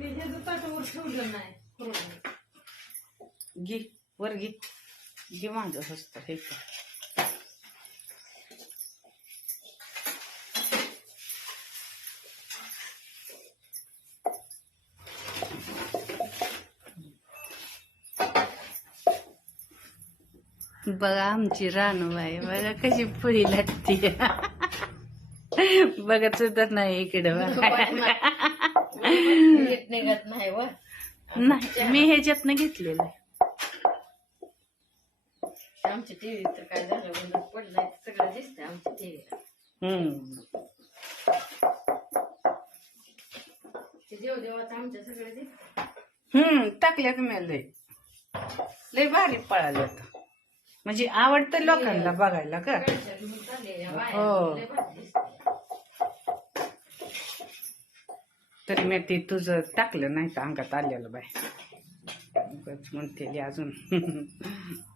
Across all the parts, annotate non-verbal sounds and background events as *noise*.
ते हे ताटावर ठेवलं नाही करून. घे वर घे घे माझं हस्त हे. बघा आमची रानूबाई बघा कशी पुरी लागते बघत सुद्धा नाही इकडे बघा *laughs* *laughs* नीट निघत नाही व. नाही मी ह्याच्यातनं घेतलेलं आहे. आमच्या टीव्ही तर काय झालं बंद पडलाय सगळं दिसतंय आमच्या टीव्हीला. हम्म ते देव देवाचं आमच्या सगळं दिसतंय. हम्म टाकल्या की मी लय लय भारी पळाले म्हणजे आवडतं लोकांना बघायला का? गाडीच्या घेऊन चाललेल्या बाया, हो. लय भारी दिसतंय. तरी मी ते तुझं टाकलं नाही तर अंगात आलेलं बाय म्हणते अजून.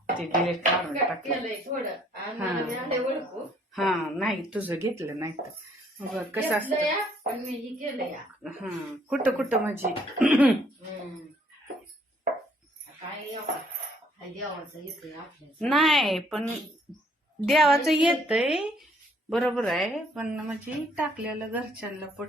ते डिलेट काढून टाकलं. हा. नाही तुझं घेतलं नाही तर. कसं असतं ही कुठं कुठं म्हणजे नाही पण देवाचं येतंय. बरोबर आहे पण म्हणजे टाकलेलं घरच्यांना पट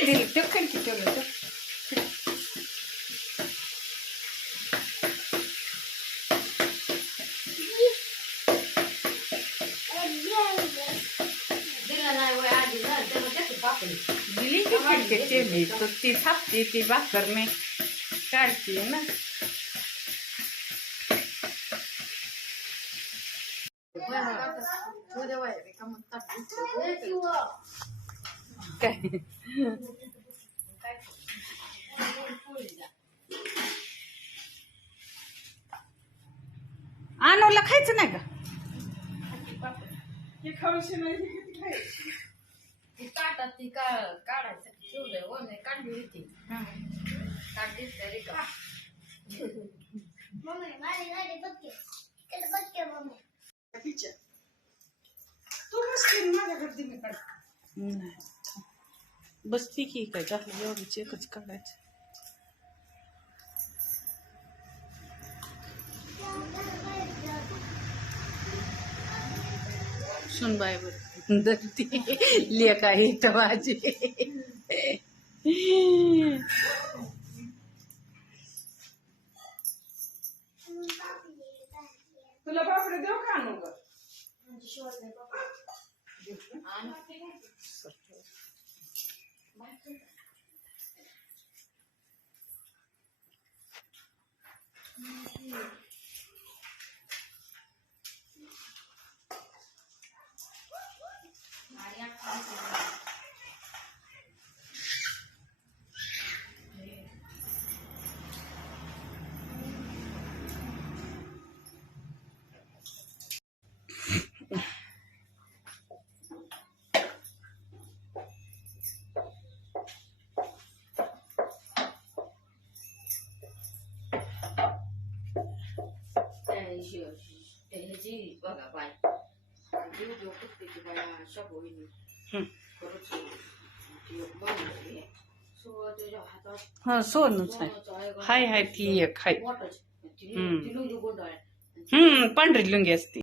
काय दिलं ते खणकी ठेवलं तर दिलं नाही की खणकी ठेवली तर ती थापते ती भाकर मी काढते ना. उद्या काय आणूला खायचं नाही का? ती काटात ती का काढायसाठी ठेवलंय व मी काढली होती. काट दिसतंय रिकामं. नाही. बसती की काय झालं एवढीच एकच काढायचं सुन बाय बर दत्ती लेख आहे तर माझी तुला बापडे देऊ का my बघा बाय. जीव जीव कुठली बाया हा सोनच आहे. गं. हाय हाय ती एक हाय हम्म पांढरी लुंगी असती.